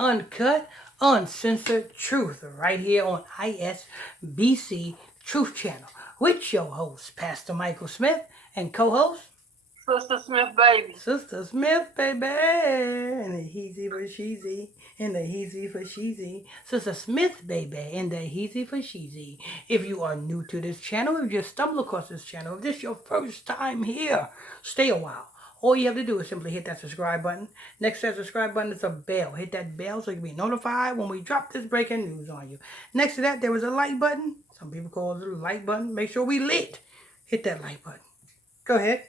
uncut, uncensored truth right here on ISBC Truth Channel with your host, Pastor Michael Smith, and co-host, Sister Smith, baby. Sister Smith, baby. And the heezy for sheezy. And the heezy for sheezy. Sister Smith, baby. And the heezy for sheezy. If you are new to this channel, if you just stumbled across this channel, if this is your first time here, stay a while. All you have to do is simply hit that subscribe button. Next to that subscribe button is a bell. Hit that bell so you can be notified when we drop this breaking news on you. Next to that, there is a like button. Some people call it a like button. Make sure we lit. Hit that like button. Go ahead.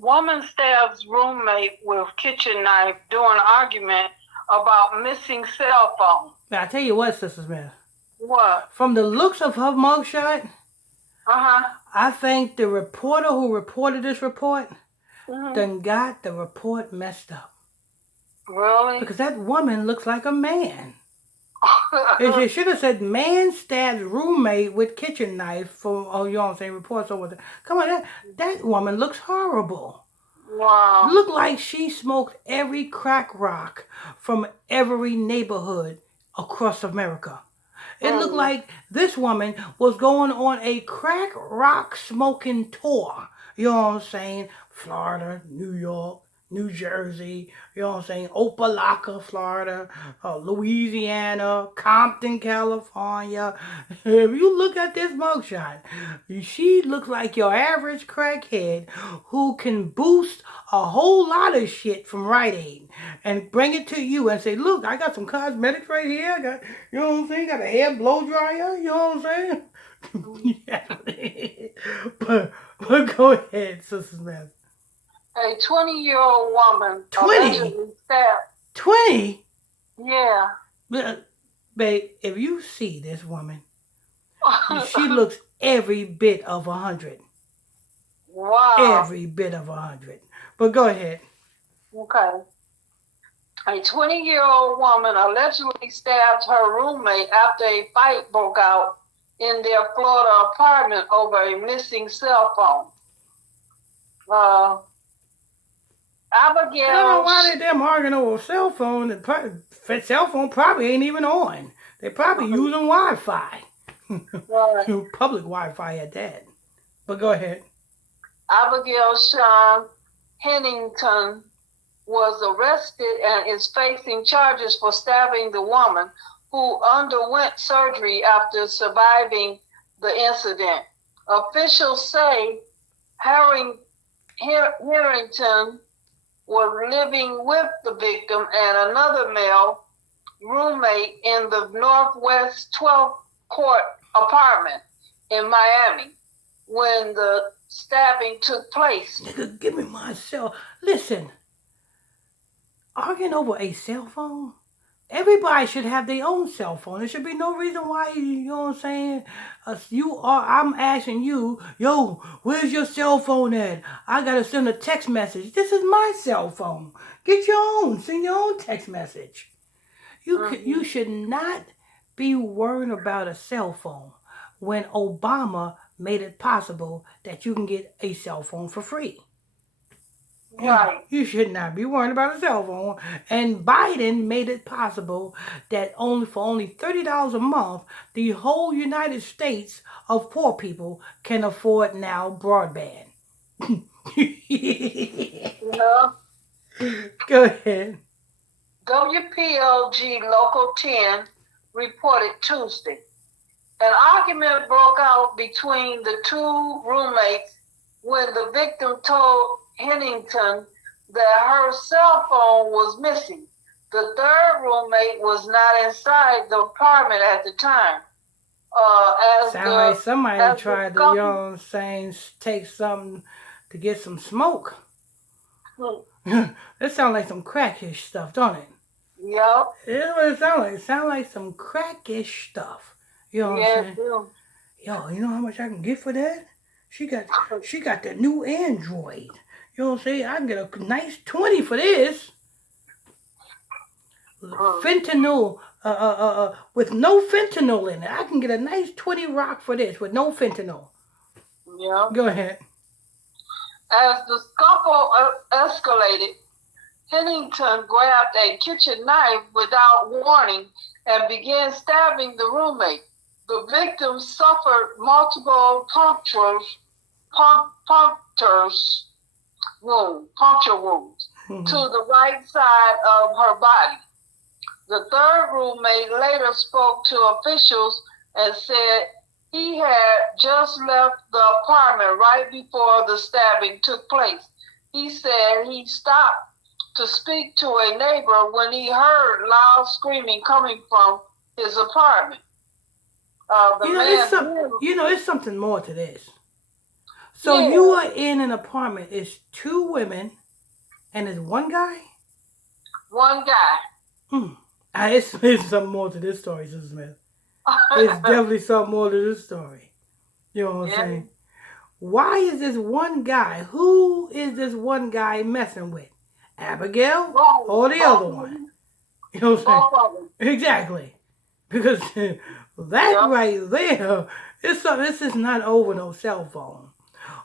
Woman stabs roommate with kitchen knife during argument about missing cell phone. Now, I tell you what, Sister Smith. What? From the looks of her mugshot, Uh-huh. I think the reporter who reported this report done got the report messed up. Really? Because that woman looks like a man. It should have said, man stabs roommate with kitchen knife from, oh, you know what I'm saying, reports over there. Come on, that woman looks horrible. Wow. Look like she smoked every crack rock from every neighborhood across America. It looked like this woman was going on a crack rock smoking tour. You know what I'm saying? Florida, New York, New Jersey, you know what I'm saying? Opelika, Florida, Louisiana, Compton, California. If you look at this mugshot, she looks like your average crackhead who can boost a whole lot of shit from Rite Aid and bring it to you and say, look, I got some cosmetics right here. I got, you know what I'm saying? Got a hair blow dryer, you know what I'm saying? but go ahead, Sister Smith. A 20-year-old woman 20? 20? Yeah. Babe, if you see this woman, she looks every bit of 100. Wow. Every bit of 100. But go ahead. Okay. A 20-year-old woman allegedly stabbed her roommate after a fight broke out in their Florida apartment over a missing cell phone. Abigail. I don't know why they damn arguing over a cell phone. The cell phone probably ain't even on. They probably using Wi-Fi. Right. Public Wi-Fi at that. But go ahead. Abigail Hennington was arrested and is facing charges for stabbing the woman who underwent surgery after surviving the incident. Officials say Harrington was living with the victim and another male roommate in the Northwest 12th Court apartment in Miami when the stabbing took place. Nigga, give me my cell. Listen, arguing over a cell phone? Everybody should have their own cell phone. There should be no reason why, you know what I'm saying? I'm asking you, yo, where's your cell phone at? I gotta send a text message. This is my cell phone. Get your own. Send your own text message. You should not be worrying about a cell phone when Obama made it possible that you can get a cell phone for free. Right. You should not be worrying about a cell phone. And Biden made it possible that for only $30 a month, the whole United States of poor people can afford now broadband. Yeah. Go ahead. WPLG Local 10 reported Tuesday. An argument broke out between the two roommates when the victim told Hennington that her cell phone was missing. The third roommate was not inside the apartment at the time. Sound like somebody tried to, you know what I'm saying, take something to get some smoke. That sounds like some crackish stuff, don't it? Yep. That's what it sounds like. It sounds like some crackish stuff. You know what I'm saying? Yo, you know how much I can get for that? She got the new Android. You know what I'm saying? I can get a nice 20 for this. Fentanyl, with no fentanyl in it. I can get a nice 20 rock for this with no fentanyl. Yeah. Go ahead. As the scuffle escalated, Hennington grabbed a kitchen knife without warning and began stabbing the roommate. The victim suffered multiple puncture wounds to the right side of her body. The third roommate later spoke to officials and said he had just left the apartment right before the stabbing took place. He said he stopped to speak to a neighbor when he heard loud screaming coming from his apartment. It's something more to this. So you are in an apartment. It's two women, and it's one guy. One guy. It's something more to this story, Sister Smith. It's definitely something more to this story. You know what I'm saying? Why is this one guy? Who is this one guy messing with? Abigail or the other one? You know what I'm saying? Exactly. Because that right there, this is not over no cell phone.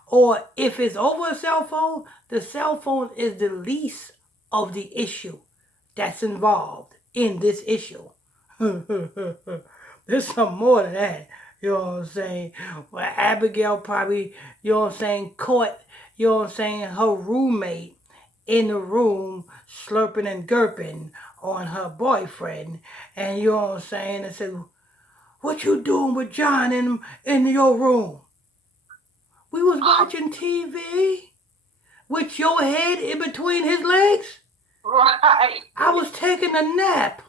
Or if it's over a cell phone, the cell phone is the least of the issue that's involved in this issue. There's some more to that. You know what I'm saying? Well, Abigail probably, you know what I'm saying, caught, you know what I'm saying, her roommate in the room slurping and gurping on her boyfriend. And you know what I'm saying? And said, "What you doing with John in your room?" "We was watching TV with your head in between his legs." Right. "I was taking a nap."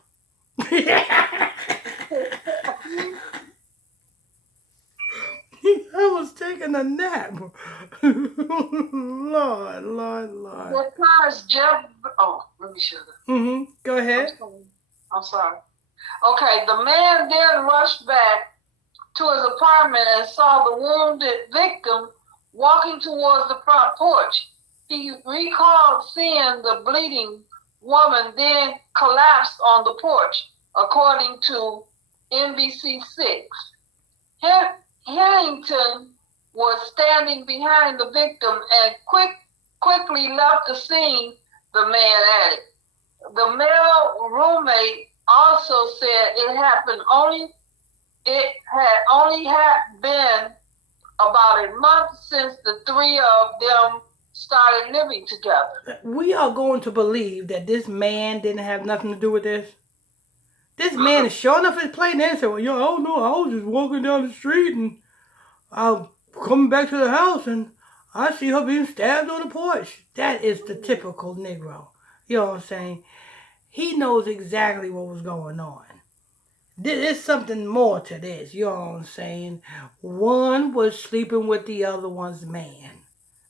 I was taking a nap. Lord. The car's Jeff. Oh, let me show that. Go ahead. I'm sorry. Okay, the man then rushed back to his apartment and saw the wounded victim walking towards the front porch. He recalled seeing the bleeding woman then collapsed on the porch, according to NBC6. Hennington was standing behind the victim and quickly left the scene, the man added. The male roommate also said it had only been about a month since the three of them started living together. We are going to believe that this man didn't have nothing to do with this. This man is sure enough is playing and said, "Well, I don't know, I was just walking down the street and I'm coming back to the house and I see her being stabbed on the porch." That is the typical Negro. You know what I'm saying? He knows exactly what was going on. There's something more to this. You know what I'm saying? One was sleeping with the other one's man.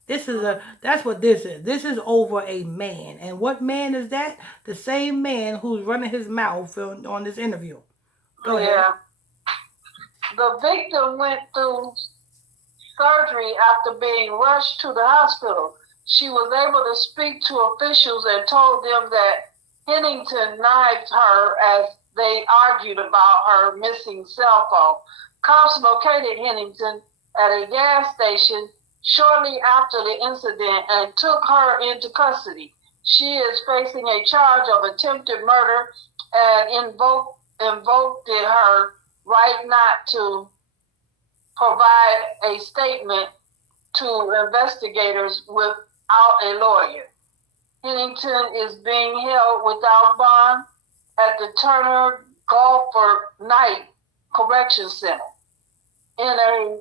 That's what this is. This is over a man. And what man is that? The same man who's running his mouth on this interview. Go ahead. The victim went through surgery after being rushed to the hospital. She was able to speak to officials and told them that Hennington knifed her as they argued about her missing cell phone. Cops located Hennington at a gas station shortly after the incident and took her into custody. She is facing a charge of attempted murder and invoked her right not to provide a statement to investigators without a lawyer. Hennington is being held without bond at the Turner Golfer Night Correction Center. In a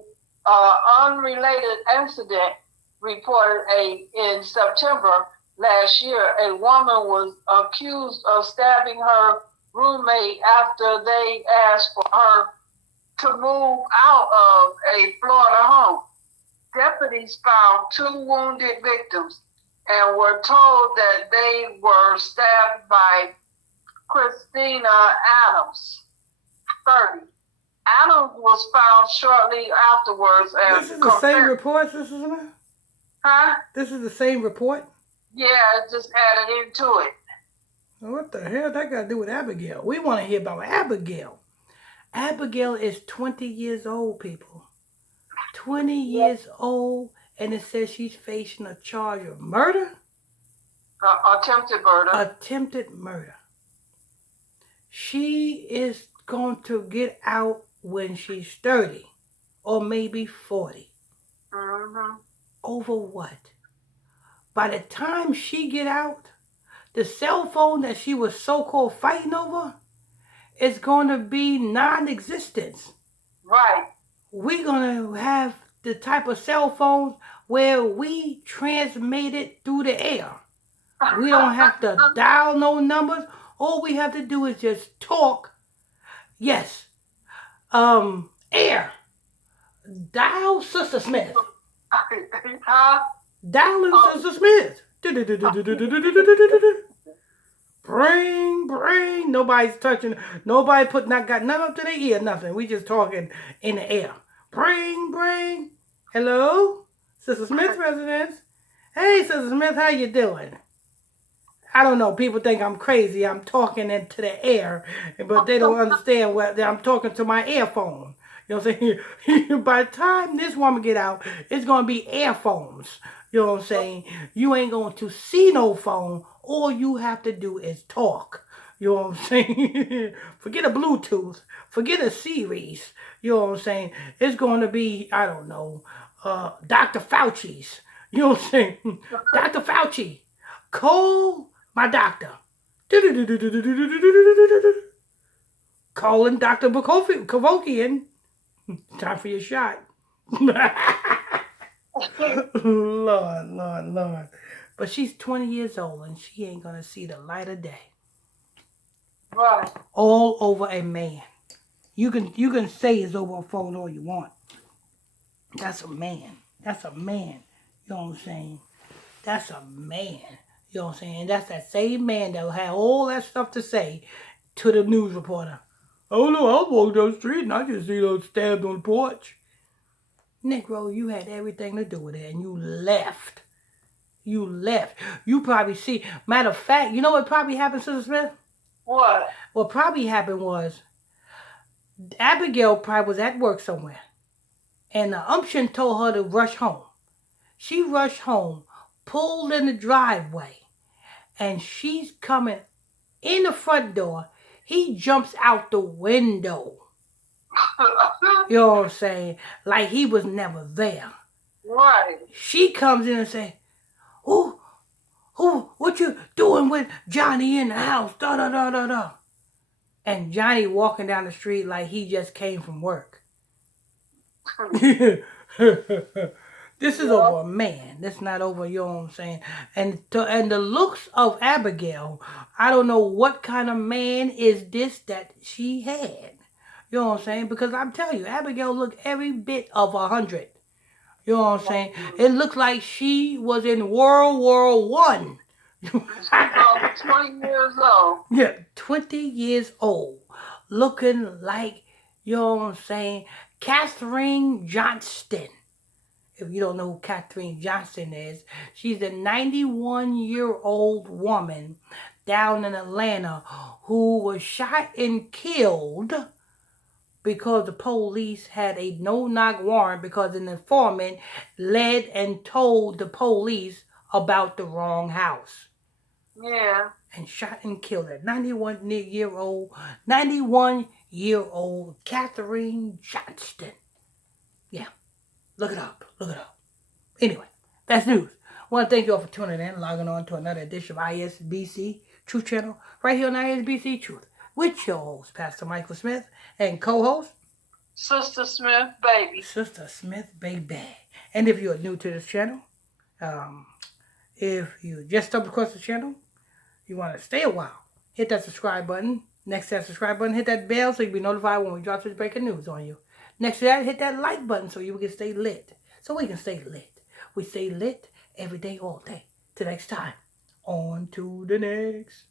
unrelated incident reported in September last year, a woman was accused of stabbing her roommate after they asked for her to move out of a Florida home. Deputies found two wounded victims and were told that they were stabbed by Christina Adams, 30. Adams was found shortly afterwards. This is the same report, Sister Samantha? Huh? This is the same report? Yeah, it just added into it. What the hell that got to do with Abigail? We want to hear about Abigail. Abigail is 20 years old, people. 20 years old, and it says she's facing a charge of murder? Attempted murder. Attempted murder. She is going to get out when she's 30 or maybe 40. Mm-hmm. Over what? By the time she get out, the cell phone that she was so-called fighting over is going to be non-existent. Right. We're going to have the type of cell phones where we transmit it through the air. We don't have to dial no numbers. All we have to do is just talk. Yes. Air. Dial Sister Smith. Huh? Dialing Sister Smith. Bring. Nobody's touching. Nobody got none up to their ear, nothing. We just talking in the air. Bring. Hello? Sister Smith residence. Hey, Sister Smith, how you doing? I don't know. People think I'm crazy. I'm talking into the air, but they don't understand what I'm talking to my earphone. You know what I'm saying? By the time this woman get out, it's going to be earphones. You know what I'm saying? You ain't going to see no phone. All you have to do is talk. You know what I'm saying? Forget a Bluetooth. Forget a series. You know what I'm saying? It's going to be, I don't know, Dr. Fauci's. You know what I'm saying? Dr. Fauci. Call my doctor. Calling Dr. Kavokian. Time for your shot. Lord. But she's 20 years old and she ain't going to see the light of day. Right. All over a man. You can say it's over a phone all you want. That's a man. You know what I'm saying? That's a man. You know what I'm saying? That's that same man that will have all that stuff to say to the news reporter. Oh no, I walked down the street and I just see those stabbed on the porch. Negro, you had everything to do with it and you left. You probably see. Matter of fact, you know what probably happened, Sister Smith? What? What probably happened was Abigail probably was at work somewhere. And the umption told her to rush home. She rushed home, pulled in the driveway, and she's coming in the front door. He jumps out the window. You know what I'm saying? Like he was never there. Right. She comes in and say, "Who, what you doing with Johnny in the house? Da. And Johnny walking down the street like he just came from work. This is over a man. This not over, you know what I'm saying? And the looks of Abigail, I don't know what kind of man is this that she had. You know what I'm saying? Because I'm telling you, Abigail looked every bit of 100. You know what I'm saying? It looked like she was in World War One. 20 years old. Yeah, 20 years old. Looking like, you know what I'm saying, Katherine Johnston. If you don't know who Katherine Johnston is, she's a 91-year-old woman down in Atlanta who was shot and killed because the police had a no-knock warrant because an informant led and told the police about the wrong house. Yeah. And shot and killed her. 91-year-old Katherine Johnston. Yeah. Look it up. Anyway, that's news. I want to thank you all for tuning in, logging on to another edition of ISBC Truth Channel, right here on ISBC Truth, with your host, Pastor Michael Smith, and co-host, Sister Smith, baby. Sister Smith, baby. And if you're new to this channel, if you just stumbled across the channel, you want to stay a while, hit that subscribe button. Next to that subscribe button, hit that bell so you'll be notified when we drop this breaking news on you. Next to that, hit that like button so you can stay lit. So we can stay lit. We stay lit every day, all day. Till next time. On to the next.